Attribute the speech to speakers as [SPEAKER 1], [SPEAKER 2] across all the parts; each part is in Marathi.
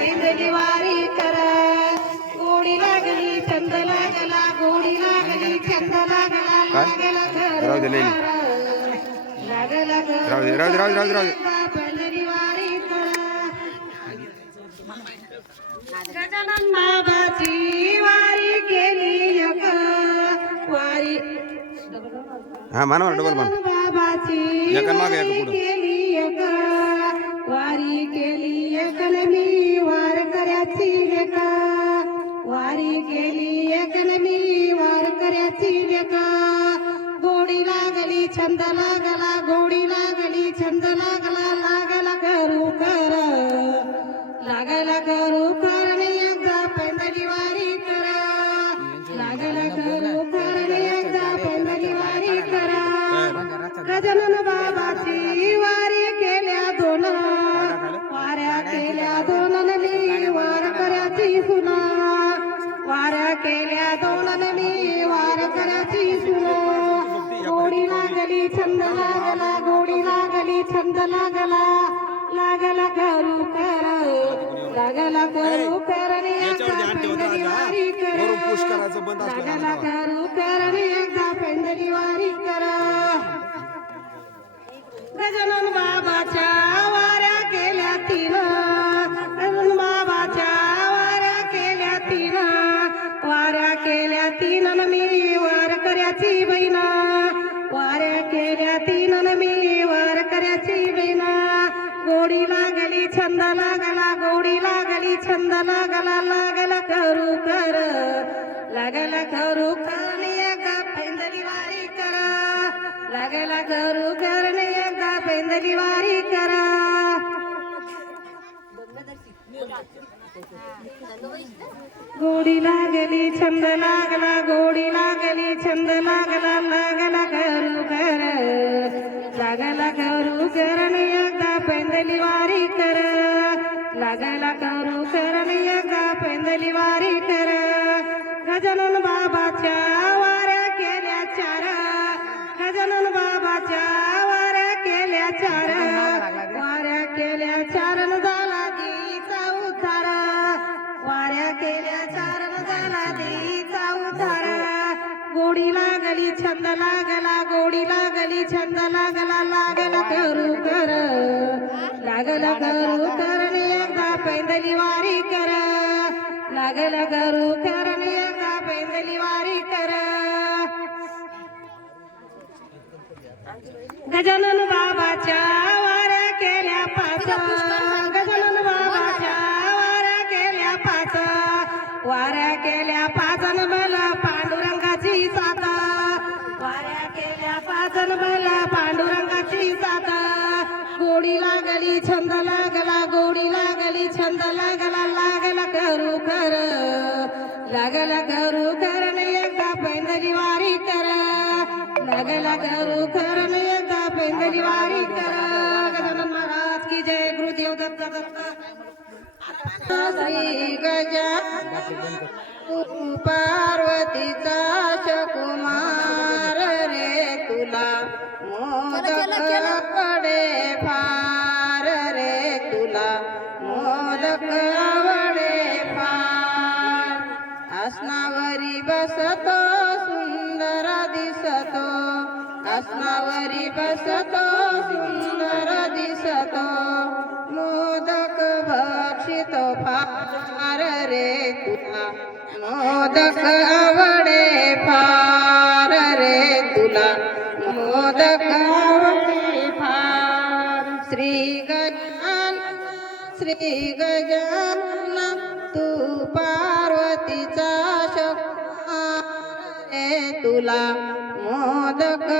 [SPEAKER 1] पैंजली वारी करा. गोडी लागली छंद लागला गोडी लागली छंद लागला लागला घर घर.
[SPEAKER 2] राहू दे राहू दे
[SPEAKER 1] वारी करा. गजानन बाबाची वारी केली एक. वारी
[SPEAKER 2] हा म्हणा डबल
[SPEAKER 1] बाबाची
[SPEAKER 2] एका मागे एका
[SPEAKER 1] वारी
[SPEAKER 2] पुढं.
[SPEAKER 1] केली एक. वार करायची लेका गोडी लागली लागला करू कर आणि एकदा पेंडली वारी कर. करू कर आणि एकदा पेंडली वारी करा लागला करू करणे एकदा पेंदली वारी करा. गोडी लागली छंद लागला गोडी लागली छंद लागला लागला करू कर. लागला करू करणे एकदा पेंदली वारी कर. लागला करू करणे एकदा पेंदली वारी कर. गजानन बाबाच्या लागली छंद लागला गोडी लागली छंद लागला लागला करू कर. लागला करू करणे एकदा पैदली वारी कर. लागला करू करणे एकदा पैदली वारी कर. गजानन लागला करू करणे एकदा पैंदली वारी कर लागला करू करणे एकदा पैंदली वारी कर गजानन महाराज की जय गुरुदेव दत्त दत्त. श्री गजा पार्वतीचा शकुमार रे तुला मोदक आसनावरी सुंदर दिसतो? मोदक भक्षित फार रे तुला. मोदक आवडे फार रे तुला. मोदक आवडे फार. श्री गजान श्री गजान तू पार्वतीचा शकुमार रे तुला. मोदक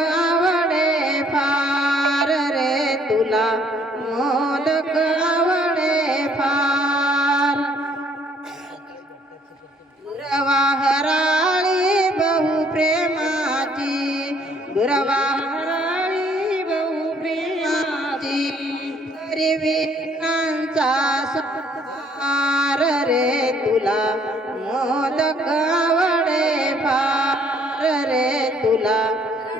[SPEAKER 1] चिन्हांचा सार रे तुला मोदक आवडे फार रे तुला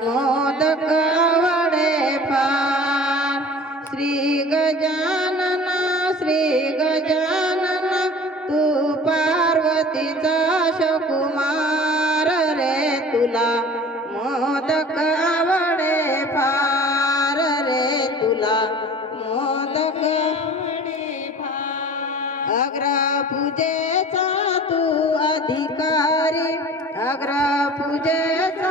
[SPEAKER 1] मोदक आवडे फार. श्री गजानना श्री गजानना
[SPEAKER 3] तू पार्वतीचा शकुमार रे तुला मोदक आवडे फार रे तुला अग्रा पूजेचा तू अधिकारी. अग्रा पूजेचा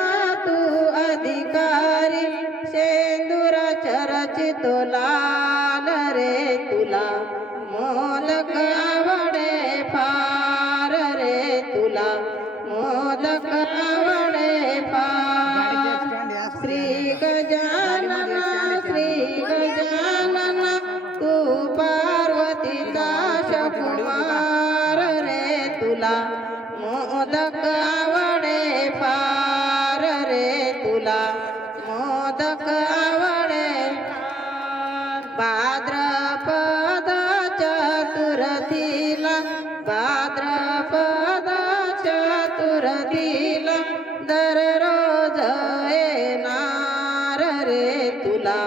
[SPEAKER 3] रे तुला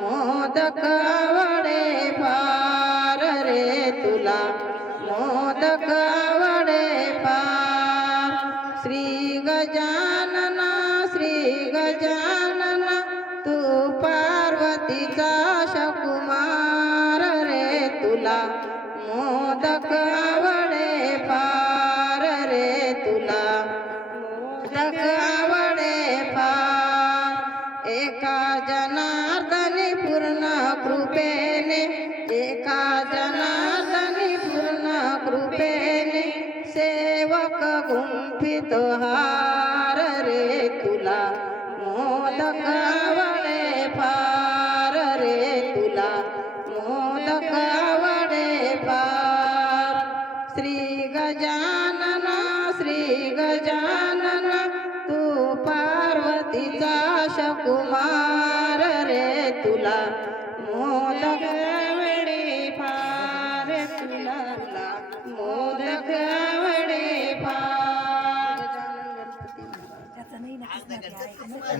[SPEAKER 3] मोदक आवडे भा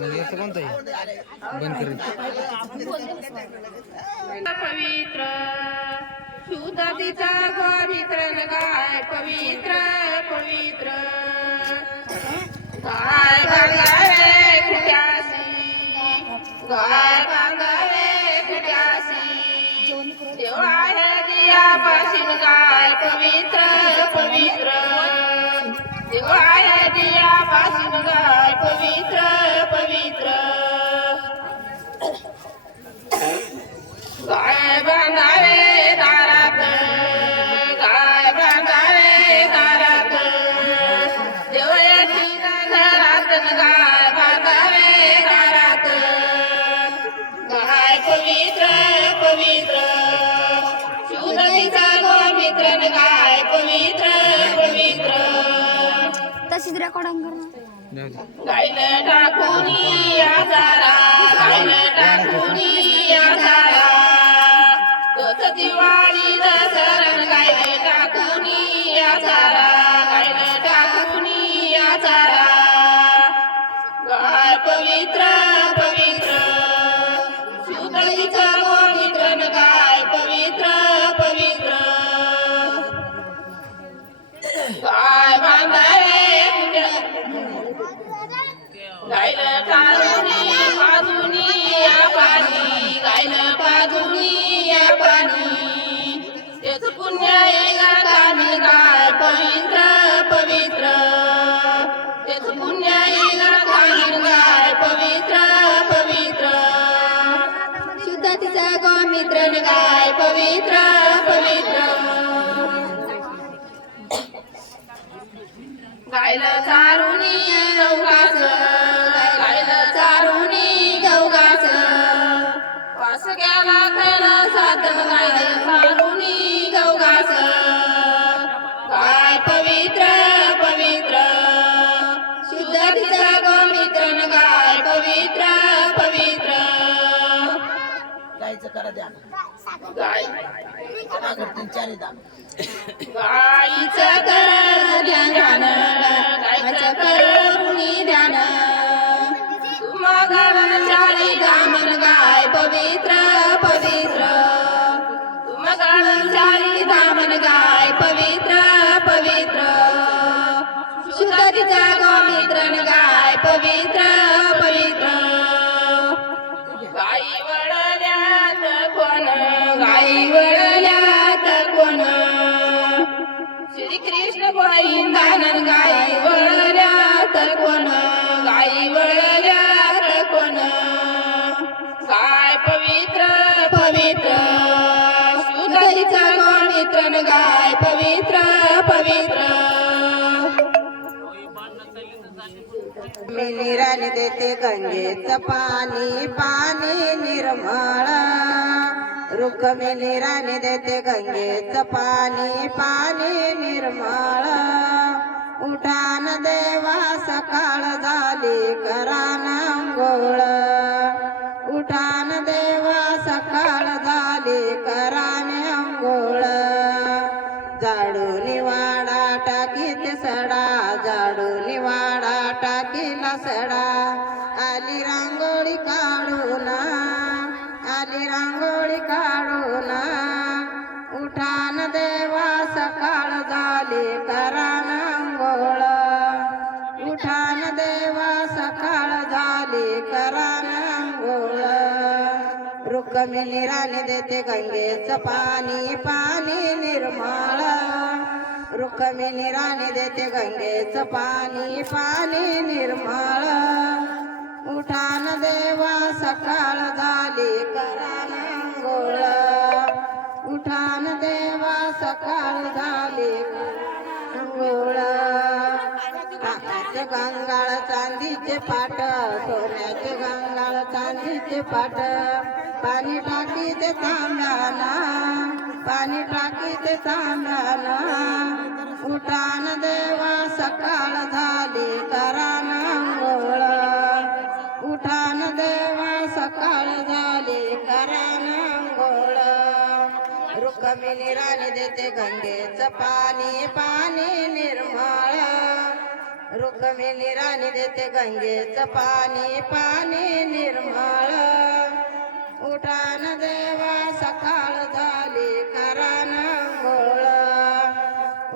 [SPEAKER 4] आणि याचं कोणतं आहे? बंद कर
[SPEAKER 3] पवित्र शुद्ध तिचा पवित्र गाय पवित्र पवित्र गाय भागा रे गाय दिया पाशी गाय पवित्र पवित्र. दियापासून गाय पवित्र पवित्र. गाय
[SPEAKER 5] रेकॉर्डिंग
[SPEAKER 3] कर पुण्य काय पवित्र पवित्र. तेच पुण्य काय पवित्र पवित्र. शुद्ध तिचा गोमित्र काय पवित्र पवित्र. गायला
[SPEAKER 6] चारुणी
[SPEAKER 3] गाईच कर ध्यान गाईच करुणी ध्यान मगन चारी दामन गाय पवित्र पवित्र मगन चारी दामन गाय पवित्र पवित्र सुंदरीचा गोमित्रन गाय पवित्र. न गाय पवित्र पवित्र. मी निराने देते गंगेच पाणी पाणी निर्मळ. रुख मी निराने देते गंगेच पाणी पाणी निर्मळ. उठान देवा सकाळ झाली करा. देवा सकाळ झाली करान अंघोळ रुक्मी निराने देते गंगेचं पाणी पाणी निर्मळ. रुक्मी निराली देते गंगेचं पाणी पाणी निर्मळ. उठान देवा सकाळ झाली करान अंघोळ उठान देवा सकाळ झाली अंघोळ सोन्याचे गंगाळ चांदीचे पाट सोन्याचे गंगाळ चांदीचे पाट पाणी टाकीचे तांब्याना पाणी टाकीचे तांब्याना उठान देवा सकाळ झाली करान अंघोळ. उठान देवा सकाळ झाली करान अंघोळ. रुक्मी राणी देते गंगेचं पाणी पाणी रुक्मी निराणी देते गंगेचं पाणी पाणी निर्मळ. उठान देवा सकाळ झाली करान गोळ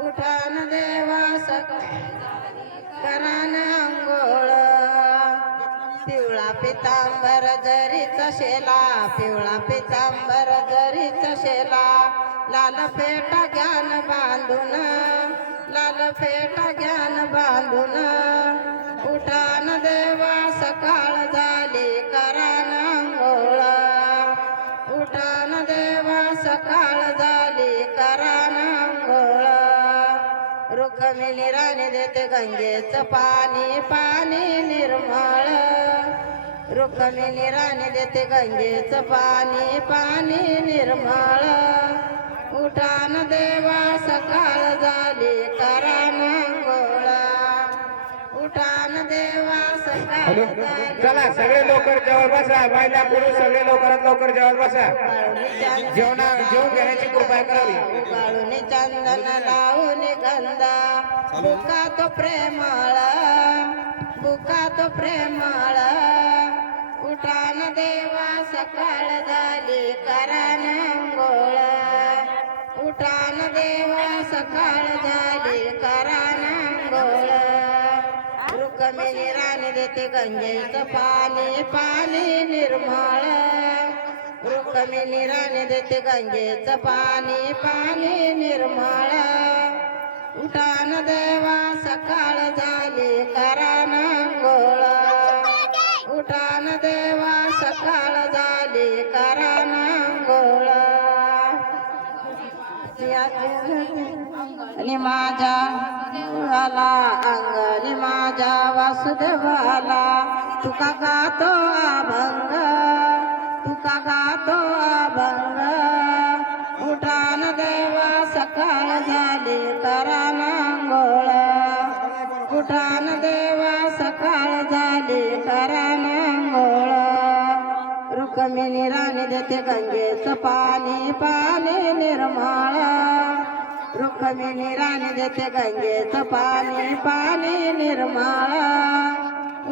[SPEAKER 3] उठान देवा सकाळ करान अंघोळ पिवळा पितांबर जरीचा शेला पिवळा पितांबर जरीचा शेला. लाल फेटा ज्ञान बांधून लाल फेट रुक्मी निराने देते गंगेचं पाणी पाणी निर्मळ. रुक्मी निराने देते गंगेचं पाणी पाणी निर्मळ. हॅलो.
[SPEAKER 4] चला सगळे लवकर जेवण बसा. महिला पुरुष सगळे लवकरात लवकर जेवण बसा. जेवणा जेवण घेण्याची कृपा करावी.
[SPEAKER 3] उगाळून चंदन लावून गंधा बुका तो प्रेमाळा. बुका तो प्रेमाळा. उठान देवा सकाळ झाली करान गोळा. उठान देवा सकाळ झाली. रुक्मिणी राणी देते गंगेचं पाणी पाणी निर्मळ. रुक्मिणी राणी देते गंगेचं पाणी पाणी निर्मळ. उठान देवा सकाळ झाली करान गोळ उठान देवा सकाळ झाली करान गोळ आणि माझ्या मुळाला अंगणी माझ्या वासुदेवाला तुका गातो अभंग तुका गातो अभंग. उठान देवा सकाळ झाली करा नांगोळ उठान देवा सकाळ झाली करान नांगोळ रुक्मिणी राणी देते गंगेचं पाणी पाणी निर्मळ. रुक्मिणी राणी देते गंगेचं पाणी पाणी निर्मळ.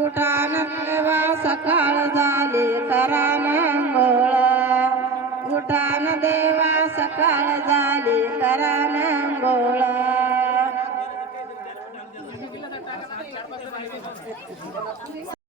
[SPEAKER 3] उठान देवा सकाळ झाली करा मंगळ. उठान देवा सकाळ झाली करा मंगळ.